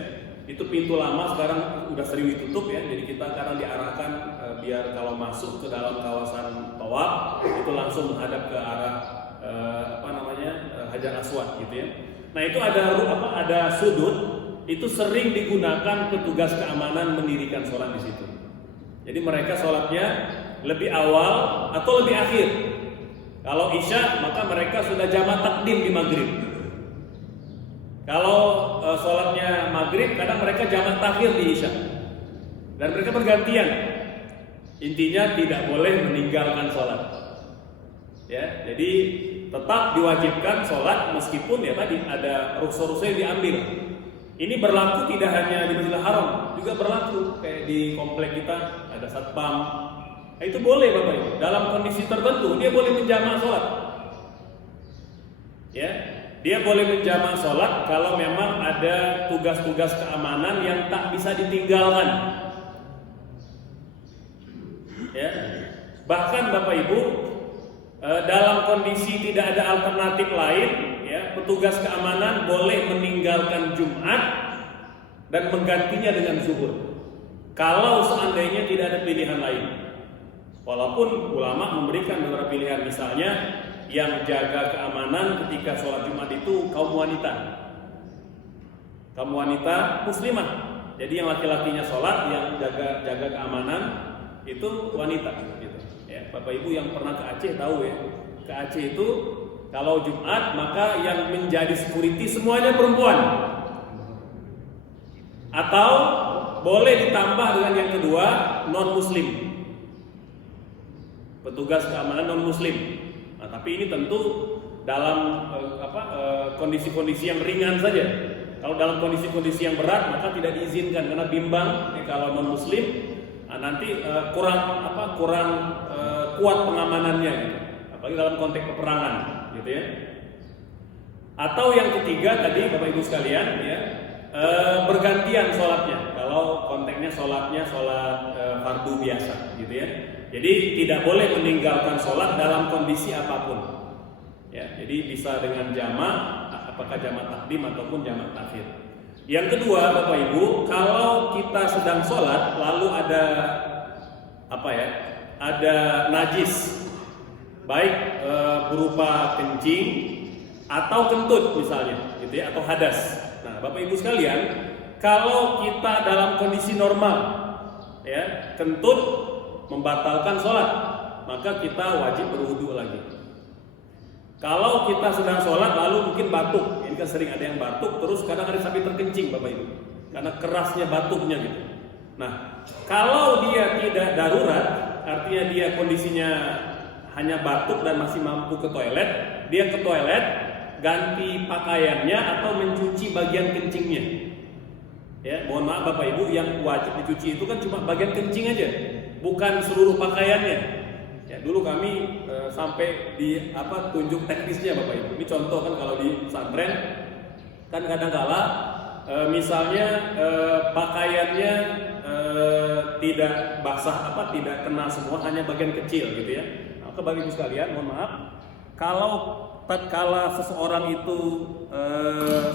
itu pintu lama sekarang udah sering ditutup ya, jadi kita sekarang diarahkan biar kalau masuk ke dalam kawasan Tawaf itu langsung menghadap ke arah Hajar Aswad gitu ya. Nah itu ada sudut itu sering digunakan petugas keamanan mendirikan sholat di situ. Jadi mereka sholatnya lebih awal atau lebih akhir. Kalau Isya maka mereka sudah jamaah takdim di maghrib. Kalau sholatnya maghrib kadang mereka jamaah takhir di Isya. Dan mereka bergantian. Intinya tidak boleh meninggalkan sholat. Ya, jadi tetap diwajibkan sholat meskipun ya tadi ada rukhsah-rukhsah yang diambil. Ini berlaku tidak hanya di Masjidil Haram, juga berlaku kayak di komplek kita ada satpam. Nah, itu boleh Bapak Ibu. Dalam kondisi tertentu dia boleh menjamaah sholat. Ya, dia boleh menjamaah sholat kalau memang ada tugas-tugas keamanan yang tak bisa ditinggalkan. Ya, bahkan Bapak Ibu dalam kondisi tidak ada alternatif lain, ya, petugas keamanan boleh meninggalkan Jumat dan menggantinya dengan zuhur. Kalau seandainya tidak ada pilihan lain. Walaupun ulama memberikan beberapa pilihan, misalnya yang jaga keamanan ketika sholat Jumat itu kaum wanita. kaum wanita muslimah. Jadi yang laki-lakinya sholat, yang jaga keamanan itu wanita. Gitu. Ya, Bapak Ibu yang pernah ke Aceh tahu ya, ke Aceh itu kalau Jumat maka yang menjadi security semuanya perempuan. Atau boleh ditambah dengan yang kedua non muslim, petugas keamanan non muslim. Nah, tapi ini tentu dalam kondisi-kondisi yang ringan saja. Kalau dalam kondisi-kondisi yang berat maka tidak diizinkan karena bimbang kalau non muslim nanti kurang kuat pengamanannya gitu. Apalagi dalam konteks peperangan gitu ya. Atau yang ketiga tadi Bapak Ibu sekalian ya, bergantian sholatnya. Kalau konteksnya sholat fardu biasa gitu ya. Jadi tidak boleh meninggalkan sholat dalam kondisi apapun. Ya, jadi bisa dengan jamak, apakah jamak takdim ataupun jamak takhir. Yang kedua, Bapak Ibu, kalau kita sedang sholat lalu ada ada najis, baik berupa kencing atau kentut misalnya, gitu ya, atau hadas. Nah, Bapak Ibu sekalian, kalau kita dalam kondisi normal, ya, kentut membatalkan sholat, maka kita wajib berwudu lagi. Kalau kita sedang sholat lalu mungkin batuk, ini kan sering ada yang batuk, terus kadang ada sampai terkencing Bapak Ibu, karena kerasnya batuknya gitu. Nah, kalau dia tidak darurat, artinya dia kondisinya hanya batuk dan masih mampu ke toilet, dia ke toilet, ganti pakaiannya atau mencuci bagian kencingnya. Ya, mohon maaf Bapak Ibu, yang wajib dicuci itu kan cuma bagian kencing aja, bukan seluruh pakaiannya. Ya, dulu kami sampai di tunjuk teknisnya Bapak Ibu. Ini contoh kan kalau di pesantren kan kadang-kala misalnya pakaiannya tidak basah tidak kena semua, hanya bagian kecil gitu ya. Maka Bapak Ibu sekalian, mohon maaf, kalau tatkala seseorang itu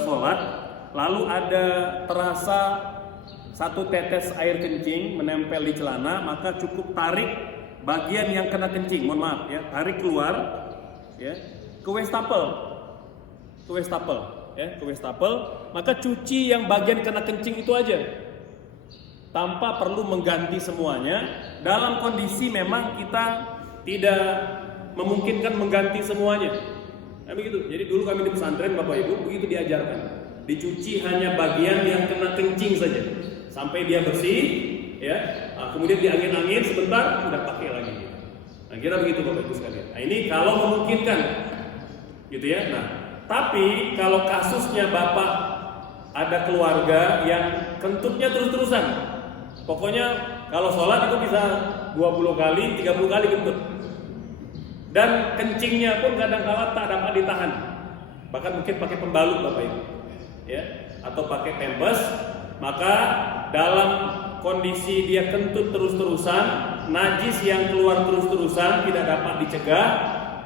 sholat lalu ada terasa satu tetes air kencing menempel di celana, maka cukup tarik bagian yang kena kencing, mohon maaf ya, tarik keluar ya, ke wastafel, maka cuci yang bagian kena kencing itu aja, tanpa perlu mengganti semuanya. Dalam kondisi memang kita tidak memungkinkan mengganti semuanya. Nah, begitu. Jadi dulu kami di pesantren Bapak Ibu begitu diajarkan, dicuci hanya bagian yang kena kencing saja, sampai dia bersih. Ya, kemudian diangin-angin sebentar sudah pakai lagi. Gitu. Nah, kira begitu Bapak Ibu sekalian. Nah, ini kalau memungkinkan, gitu ya. Nah, tapi kalau kasusnya Bapak ada keluarga yang kentutnya terus-terusan, pokoknya kalau sholat itu bisa 20 kali, 30 kali kentut, dan kencingnya pun kadang-kala tak dapat ditahan, bahkan mungkin pakai pembalut Bapak Ibu, ya, atau pakai pampers, maka dalam kondisi dia kentut terus-terusan, najis yang keluar terus-terusan tidak dapat dicegah,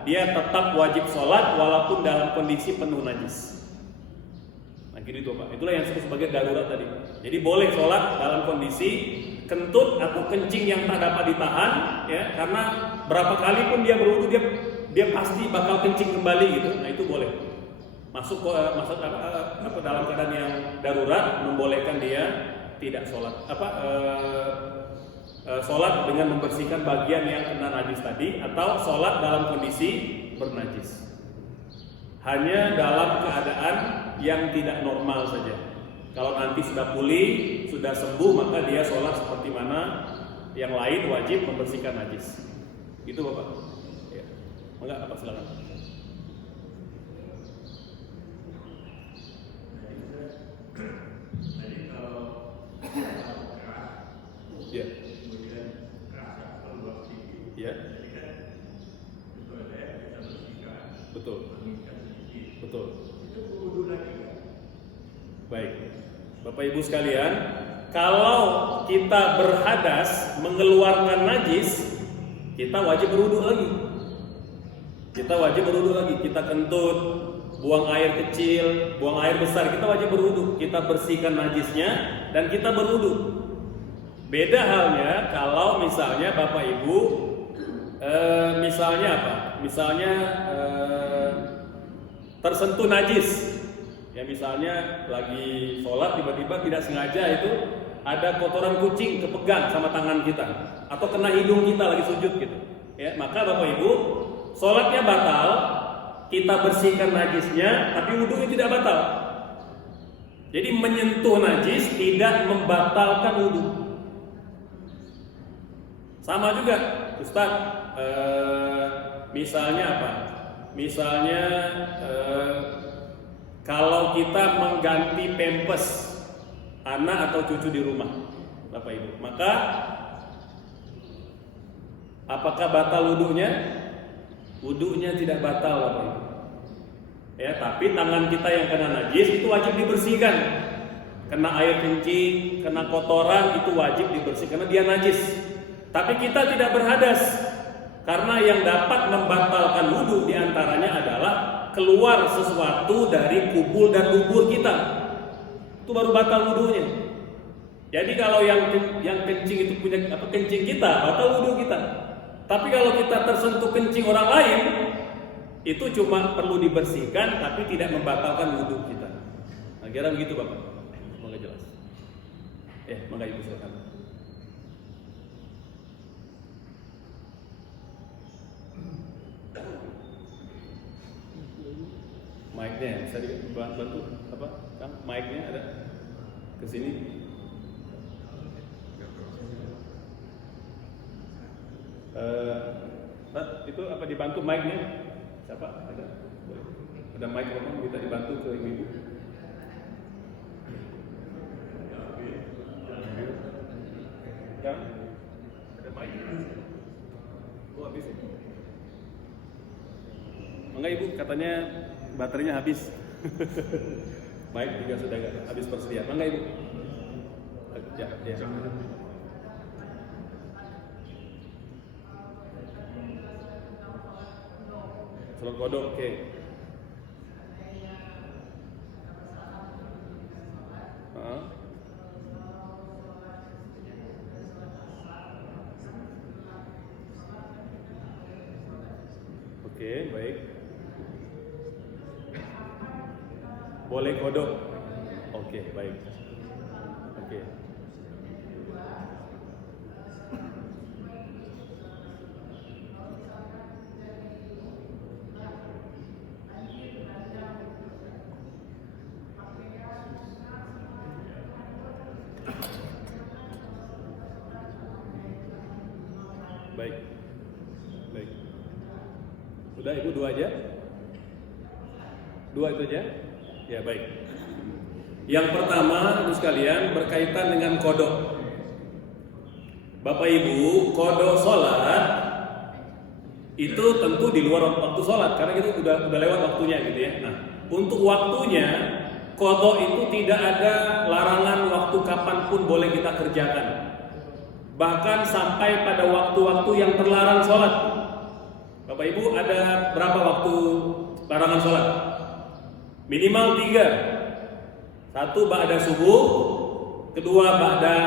dia tetap wajib sholat walaupun dalam kondisi penuh najis. Nah gitu Pak, itulah yang disebut sebagai darurat tadi. Jadi boleh sholat dalam kondisi kentut atau kencing yang tak dapat ditahan, ya, karena berapa kali pun dia berwudu dia pasti bakal kencing kembali gitu. Nah itu boleh. Masuk dalam keadaan yang darurat membolehkan dia tidak sholat sholat dengan membersihkan bagian yang kena najis tadi, atau sholat dalam kondisi bernajis. Hanya dalam keadaan yang tidak normal saja. Kalau nanti sudah pulih, sudah sembuh, maka dia sholat seperti mana yang lain, wajib membersihkan najis. Itu Bapak. Ya. Enggak apa, silakan. Ya. Ya. Betul. Betul. Baik. Bapak Ibu sekalian, kalau kita berhadas mengeluarkan najis, kita wajib berwudu lagi. Kita kentut, buang air kecil, buang air besar, kita wajib berwudu. Kita bersihkan najisnya dan kita berwudu. Beda halnya kalau misalnya Bapak Ibu misalnya tersentuh najis. Ya misalnya lagi sholat tiba-tiba tidak sengaja itu ada kotoran kucing kepegang sama tangan kita atau kena hidung kita lagi sujud gitu. Ya, maka Bapak Ibu, sholatnya batal, kita bersihkan najisnya, tapi wudhunya tidak batal. Jadi menyentuh najis tidak membatalkan wudhu. Sama juga, Ustaz, misalnya apa? Misalnya kalau kita mengganti pempes anak atau cucu di rumah, Bapak Ibu, maka apakah batal wudhunya? Wudhunya tidak batal, Bapak Ibu. Ya, tapi tangan kita yang kena najis itu wajib dibersihkan. Kena air kencing, kena kotoran itu wajib dibersihkan karena dia najis. Tapi kita tidak berhadas karena yang dapat membatalkan wudhu diantaranya adalah keluar sesuatu dari kubul dan dubur kita. Itu baru batal wudhunya. Jadi kalau yang kencing itu punya kencing kita, batal wudhu kita. Tapi kalau kita tersentuh kencing orang lain, itu cuma perlu dibersihkan, tapi tidak membatalkan wudhu kita. Nah, kira begitu Bapak. Semoga jelas. Maka Ibu silakan. Mic-nya bisa dibantu apa? Kang, mic-nya ada ke sini. Itu apa dibantu mic-nya? Siapa? Ada? Ada mic ngomong, minta dibantu ke ibu-ibu. Ya? Ada mic? Oh, habis ya? Enggak Ibu, katanya baterainya habis. Mic juga sudah habis persediaan. Enggak Ibu? Ya. Salam kodok, oke. Oke, baik. Boleh kodok. Oke, baik. Oke. Baik. Udah Ibu dua aja? Dua itu aja? Ya baik. Yang pertama Ibu sekalian berkaitan dengan kodok. Bapak Ibu, kodok sholat itu tentu di luar waktu sholat karena itu udah lewat waktunya gitu ya. Nah, untuk waktunya kodok itu tidak ada larangan waktu kapanpun boleh kita kerjakan. Bahkan sampai pada waktu-waktu yang terlarang sholat. Bapak Ibu, ada berapa waktu larangan sholat? Minimal 3. 1 ba'da subuh, 2 ba'da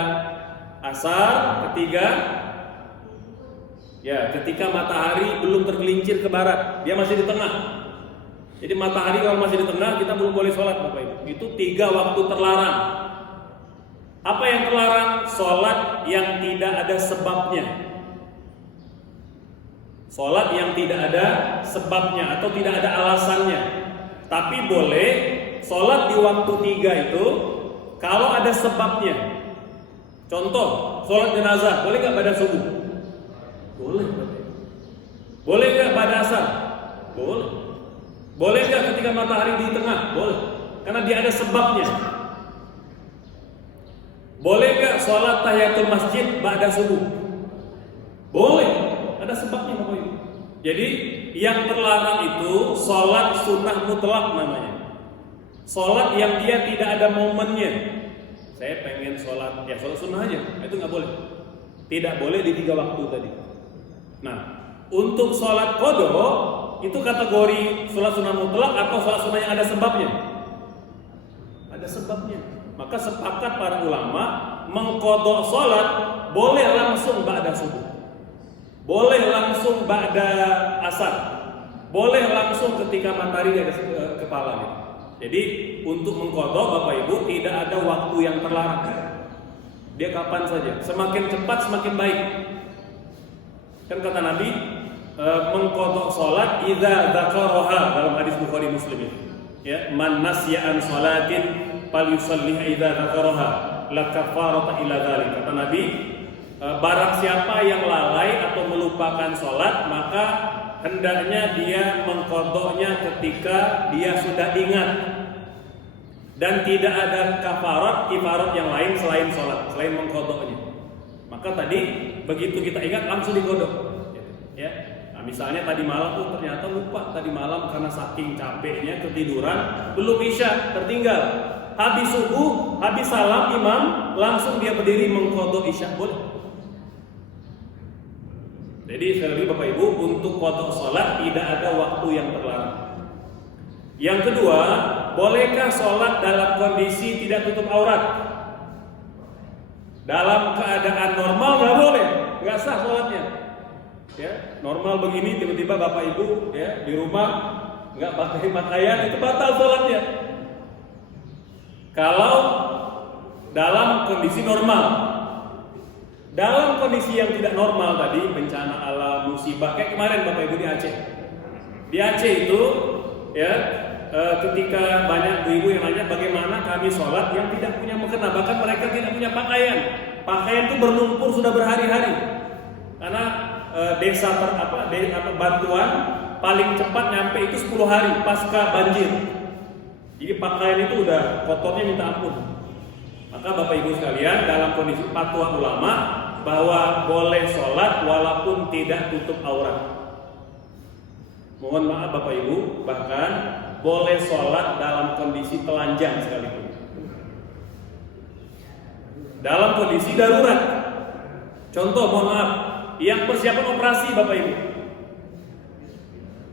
asar, 3 ketika matahari belum tergelincir ke barat, dia masih di tengah. Jadi matahari kalau masih di tengah, kita belum boleh sholat Bapak Ibu. Itu 3 waktu terlarang. Apa yang terlarang? Sholat yang tidak ada sebabnya. Sholat yang tidak ada sebabnya atau tidak ada alasannya. Tapi boleh sholat di waktu 3 itu kalau ada sebabnya. Contoh, sholat jenazah, boleh gak pada subuh? Boleh. Boleh gak pada asar? Boleh. Boleh gak ketika matahari di tengah? Boleh. Karena dia ada sebabnya. Boleh gak sholat tahiyatul masjid ba'da subuh? Boleh, ada sebabnya Bapak Ibu. Jadi yang terlarang itu sholat sunnah mutlak namanya. Sholat yang dia tidak ada momennya. Saya pengen sholat, ya sholat sunnah aja, itu nggak boleh. Tidak boleh di 3 waktu tadi. Nah, untuk sholat qodho itu kategori sholat sunnah mutlak atau sholat sunnah yang ada sebabnya? Ada sebabnya. Maka sepakat para ulama mengqadha sholat boleh langsung ba'da subuh, boleh langsung ba'da asar, boleh langsung ketika matahari di atas kepala gitu. Jadi untuk mengqadha Bapak Ibu tidak ada waktu yang terlarang. Dia kapan saja, semakin cepat semakin baik. Kan kata Nabi, mengqadha salat idza dzakaraha dalam hadis Bukhari Muslim itu. Ya, man nasya an salatin falyusalliha idza dzakaraha la kafarata illa dzalik. Kata Nabi, barang siapa yang lalai atau melupakan salat, maka hendaknya dia mengqadhanya ketika dia sudah ingat. Dan tidak ada kifarat yang lain selain sholat, selain mengqadhanya. Maka tadi begitu kita ingat langsung diqadha. Ya, nah, misalnya tadi malam tuh ternyata lupa tadi malam karena saking capeknya ketiduran, belum isya tertinggal. Habis subuh, habis salam imam, langsung dia berdiri mengqadha isya, boleh. Jadi sekali lagi Bapak Ibu, untuk qadha sholat tidak ada waktu yang terlarang. Yang kedua, bolehkah sholat dalam kondisi tidak tutup aurat? Dalam keadaan normal nggak boleh, nggak sah sholatnya. Ya, normal begini tiba-tiba Bapak Ibu ya di rumah nggak pakai pakaian, itu batal sholatnya. Kalau dalam kondisi normal, dalam kondisi yang tidak normal tadi, bencana alam, musibah, kayak kemarin Bapak Ibu di Aceh. Di Aceh itu ya, ketika banyak ibu yang nanya bagaimana kami sholat yang tidak punya mukena, bahkan mereka tidak punya pakaian. Pakaian itu berlumpur sudah berhari-hari. Karena desa bantuan paling cepat nyampe itu 10 hari pasca banjir. Jadi pakaian itu udah kotornya minta ampun. Maka Bapak Ibu sekalian, dalam kondisi fatwa ulama bahwa boleh sholat walaupun tidak tutup aurat. Mohon maaf Bapak Ibu, bahkan boleh sholat dalam kondisi telanjang sekalipun. Dalam kondisi darurat. Contoh, mohon maaf, yang persiapan operasi Bapak Ibu,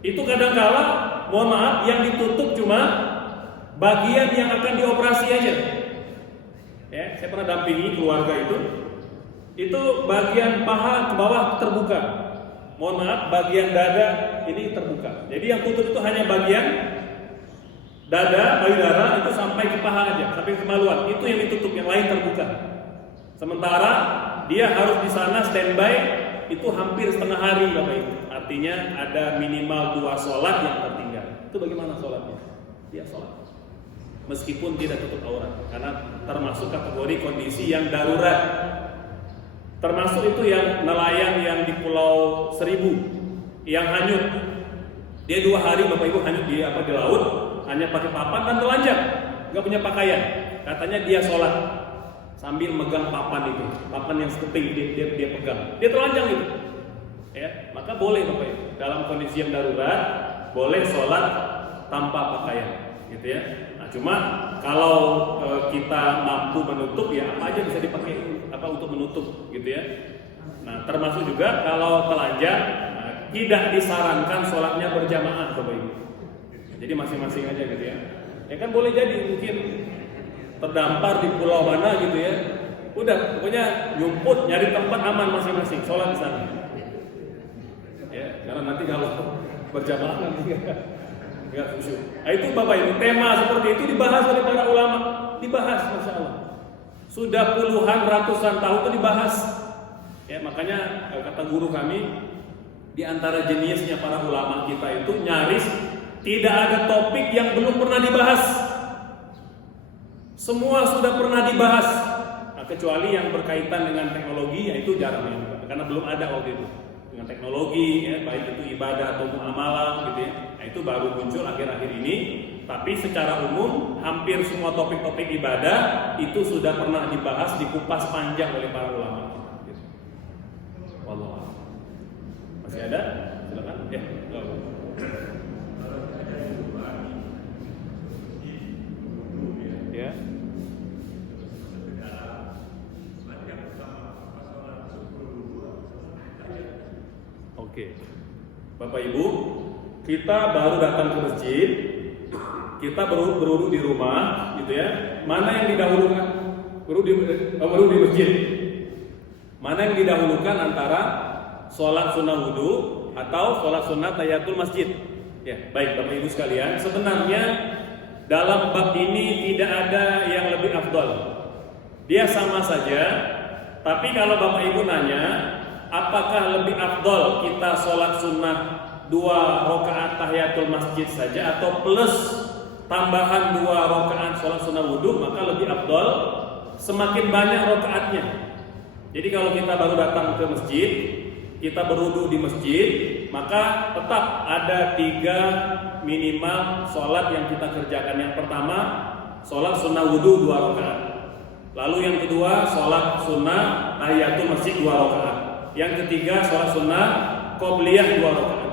itu kadang-kala, mohon maaf, yang ditutup cuma bagian yang akan dioperasi aja. Ya, saya pernah dampingi keluarga itu bagian paha ke bawah terbuka. Mohon maaf, bagian dada ini terbuka. Jadi yang tutup itu hanya bagian dada, payudara itu sampai ke paha aja, sampai ke kemaluan. Itu yang ditutup, yang lain terbuka. Sementara dia harus di sana standby itu hampir setengah hari Bapak Ibu. Artinya ada minimal 2 sholat yang tertinggal. Itu bagaimana sholatnya? Dia sholat meskipun tidak tutup aurat, karena termasuk kategori kondisi yang darurat. Termasuk itu yang nelayan yang di Pulau Seribu yang hanyut. Dia 2 hari Bapak Ibu hanyut di laut, hanya pakai papan dan telanjang, nggak punya pakaian. Katanya dia sholat sambil megang papan itu, papan yang sekeping dia pegang, dia telanjang itu. Ya, maka boleh Bapak Ibu dalam kondisi yang darurat boleh sholat tanpa pakaian, gitu ya. Nah, cuma kalau kita mampu menutup, ya apa aja bisa dipakai untuk menutup, gitu ya. Nah, termasuk juga kalau telanjang, tidak disarankan sholatnya berjamaah Bapak Ibu. Jadi masing-masing aja gitu ya. Ya kan boleh jadi mungkin terdampar di pulau mana gitu ya. Udah, pokoknya nyumput nyari tempat aman masing-masing, sholat di sana. Ya, karena nanti kalau berjamaah nanti enggak khusyuk. Nah, itu Bapak Ibu, tema seperti itu dibahas oleh para ulama, dibahas Masya Allah. Sudah puluhan ratusan tahun itu dibahas. Ya, makanya kata guru kami, di antara jeniusnya para ulama kita itu nyaris tidak ada topik yang belum pernah dibahas. Semua sudah pernah dibahas. Nah, kecuali yang berkaitan dengan teknologi, yaitu jarang ya, karena belum ada waktu itu. Dengan teknologi, ya, baik itu ibadah atau muamalah, gitu ya. Nah, itu baru muncul akhir-akhir ini. Tapi secara umum, hampir semua topik-topik ibadah itu sudah pernah dibahas, dikupas panjang oleh para ulama. Gitu. Wallahu a'lam. Masih ada? Silakan. Ya. Ya. Oke. Bapak Ibu, kita baru datang ke masjid, kita berwudu di rumah, gitu ya. Mana yang didahulukan? Wudu di masjid. Mana yang didahulukan antara sholat sunnah wudu atau sholat sunnah tahiyatul masjid? Ya, baik Bapak Ibu sekalian, sebenarnya dalam bab ini tidak ada yang lebih afdol. Dia sama saja. Tapi kalau Bapak Ibu nanya, apakah lebih afdol kita sholat sunnah 2 rakaat tahiyatul masjid saja atau plus tambahan 2 rakaat sholat sunnah wudhu, maka lebih afdol semakin banyak rakaatnya. Jadi kalau kita baru datang ke masjid, kita berwudu di masjid, maka tetap ada 3 minimal sholat yang kita kerjakan. Yang pertama, sholat sunnah wudhu 2 rakaat. Lalu yang kedua, sholat sunnah tahiyatul masjid 2 rakaat. Yang ketiga, sholat sunnah qobliyah 2 rakaat.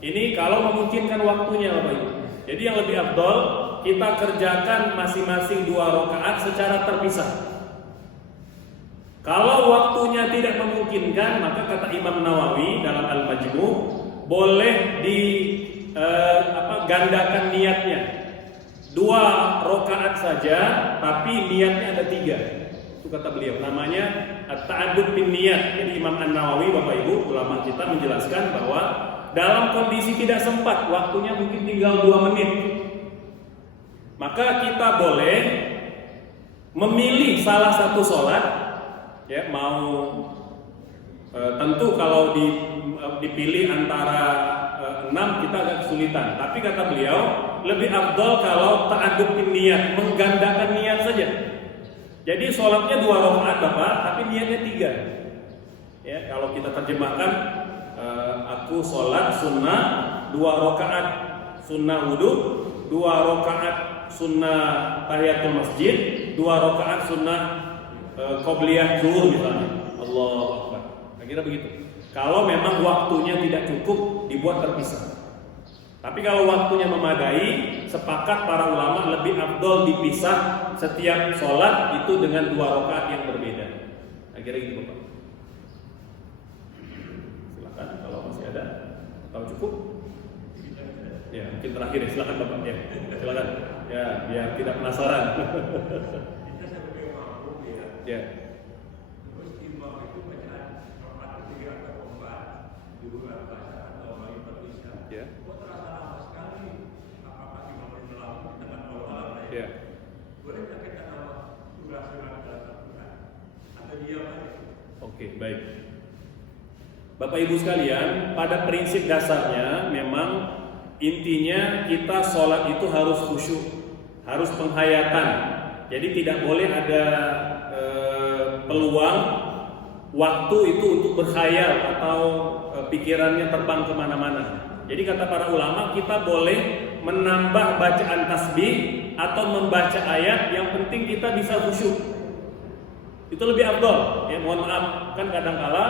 Ini kalau memungkinkan waktunya, Bapak Ibu. Jadi yang lebih afdol kita kerjakan masing-masing 2 rakaat secara terpisah. Kalau waktunya tidak memungkinkan, maka kata Imam Nawawi dalam Al-Majmu' boleh gandakan niatnya. 2 rakaat saja, tapi niatnya ada 3. Itu kata beliau. Namanya at-ta'addud bin niyat. Jadi Imam An-Nawawi, Bapak Ibu, ulama kita menjelaskan bahwa dalam kondisi tidak sempat, waktunya mungkin tinggal 2 menit, maka kita boleh memilih salah satu sholat. Ya, mau tentu kalau dipilih antara 6 kita agak kesulitan. Tapi kata beliau, lebih afdol kalau ta'addud bin niyat, menggandakan niat saja. Jadi sholatnya 2 rakaat Bapak, tapi niatnya 3. Ya, kalau kita terjemahkan, aku sholat sunnah 2 rakaat sunnah wudhu, 2 rakaat sunnah tahiyatul masjid, 2 rakaat sunnah qobliyah zuhur misalnya. Allahu Akbar. Kira begitu. Kalau memang waktunya tidak cukup, dibuat terpisah. Tapi kalau waktunya memadai, sepakat para ulama lebih afdol dipisah setiap sholat itu dengan 2 rakaat yang berbeda. Kira gitu Bapak. Silakan kalau masih ada. Atau cukup? Ya, mungkin terakhir ya. Silakan Bapak ya. Silakan. Ya, biar tidak penasaran. Ya. Terus imam itu bacaan rakaat 3 atau 4 di bulan puasa atau malam terpisah. Ya. Kok terasa lama sekali? Apakah imam berlalu dengan awal lain? Ya. Boleh tak kita nama durasi dalam satu kan? Atau diam aja? Oke, baik. Bapak Ibu sekalian, pada prinsip dasarnya memang intinya kita sholat itu harus khusyuk, harus penghayatan. Jadi tidak boleh ada peluang waktu itu untuk berkhayal atau pikirannya terbang kemana-mana. Jadi kata para ulama, kita boleh menambah bacaan tasbih atau membaca ayat, yang penting kita bisa khusyuk. Itu lebih afdol. Ya, mohon maaf, kan kadang-kala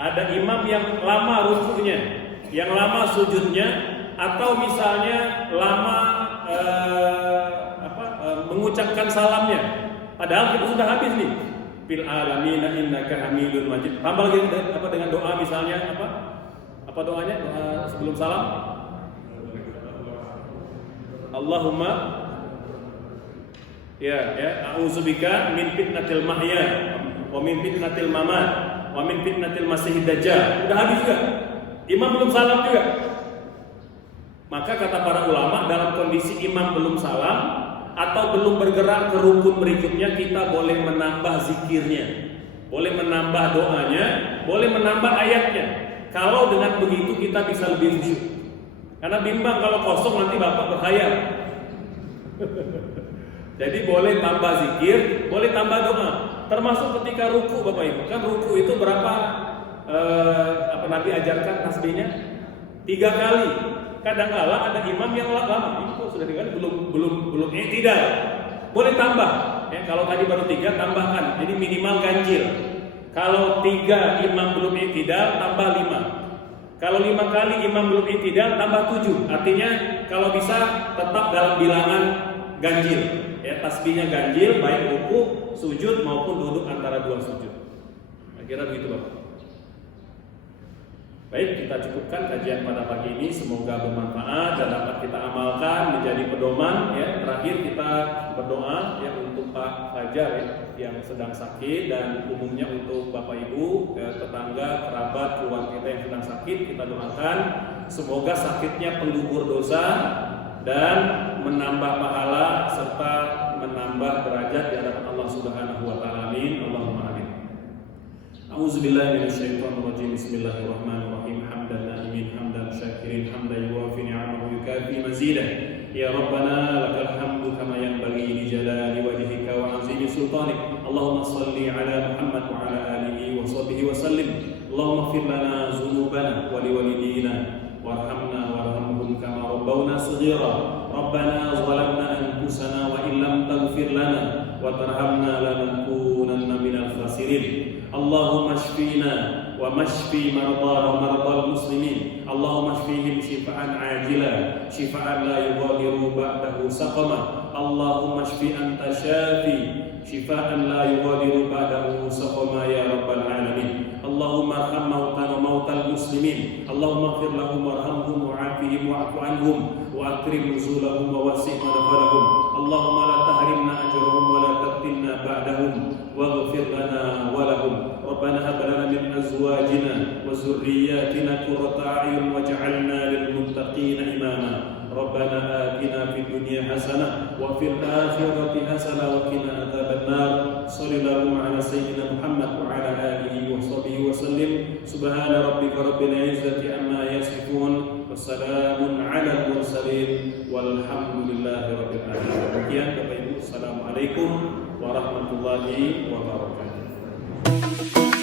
ada imam yang lama rukunya, yang lama sujudnya, atau misalnya lama mengucapkan salamnya. Padahal kita sudah habis nih. Fil alamin innaka hamidun majid. Tambah lagi dengan doa misalnya apa doanya? Doa sebelum salam. Allahumma a'udzubika min fitnatil mahya wa min fitnatil mamat wa min fitnatil masiihid dajjal. Udah habis juga. Imam belum salam juga. Maka kata para ulama, dalam kondisi imam belum salam atau belum bergerak ke rukun berikutnya, kita boleh menambah zikirnya, boleh menambah doanya, boleh menambah ayatnya. Kalau dengan begitu kita bisa lebih khusyuk. Karena bimbang kalau kosong nanti Bapak berkhayal. Jadi boleh tambah zikir, boleh tambah doa. Termasuk ketika ruku Bapak Ibu. Kan ruku itu berapa Nabi ajarkan tasbihnya? 3 kali. Kadang-kala ada imam yang lama, ini kok sudah tinggal belum tidak. Boleh tambah. Ya, kalau tadi baru 3 tambahkan. Jadi minimal ganjil. Kalau 3 imam belum i'tidal tambah 5. Kalau 5 kali imam belum i'tidal tambah 7. Artinya kalau bisa tetap dalam bilangan ganjil. Ya, tasbihnya ganjil baik ruku, sujud maupun duduk antara 2 sujud. Kira begitu Bapak. Baik, kita cukupkan kajian pada pagi ini. Semoga bermanfaat dan dapat kita amalkan menjadi pedoman. Ya, terakhir kita berdoa ya untuk Pak Fajar ya, yang sedang sakit, dan umumnya untuk Bapak Ibu, tetangga, kerabat, keluarga kita yang sedang sakit. Kita doakan semoga sakitnya penggugur dosa dan menambah pahala serta menambah derajat di hadapan Allah Subhanahu wa taala. Amin. Allahumma amin. A'udzubillahi minasyaitonir rajim. Bismillahirrahmanirrahim. Hamdan na'imin hamdan syakirin hamdan yuwafi ni'amahu yukafi mazidah. Ya Rabbana lakal hamdu kama yanbaghi li jalali wajhika wa 'azimi sultanik. Allahumma shalli ala Muhammad wa ala alihi wa sahbihi wa sallim. Allahumma ighfir lana dzunubana wa liwalidina warhamna warhamhum kama rabbawna shaghira. Rabbana zalamna anfusana wa illam taghfir lana wa tarhamna lanakunanna minal khasirin. Allahumma shfina wa mashfi mardana wa mardal muslimin. Allahumma shfihim shifaan ajila shifaan la yughadiru ba'dahu saqama. Allahumma shfi anta syafi shifaan la yughadiru ba'dahu saqama ya rabbal alamin. Allahumma arham mautana mautal muslimin. Allahumma ighfir lahum warhamhum wa'afihim wa'fu anhum wa akrim nuzulahum wa wasi' madkhalahum. Allahumma la tahrimna ajrahum wa la taftinna ba'dahum waghfir lana wa lahum. Rabbana hab lana min azwajina wa dhurriyyatina qurrata a'yun waj'alna lil muttaqina imama. Rabbana atina fid dunya hasanah wa fil akhirati hasanah wa qina adzabannar. Sallallahu ala sayyidina Muhammad wa ala alihi wa sahbihi wa sallim. Subhana rabbika rabbil izzati amma yasifun. Wassalamun ala mursalin walhamdulillahi rabbil alamin. Demikian Bapak Ibu, assalamualaikum warahmatullahi wabarakatuh.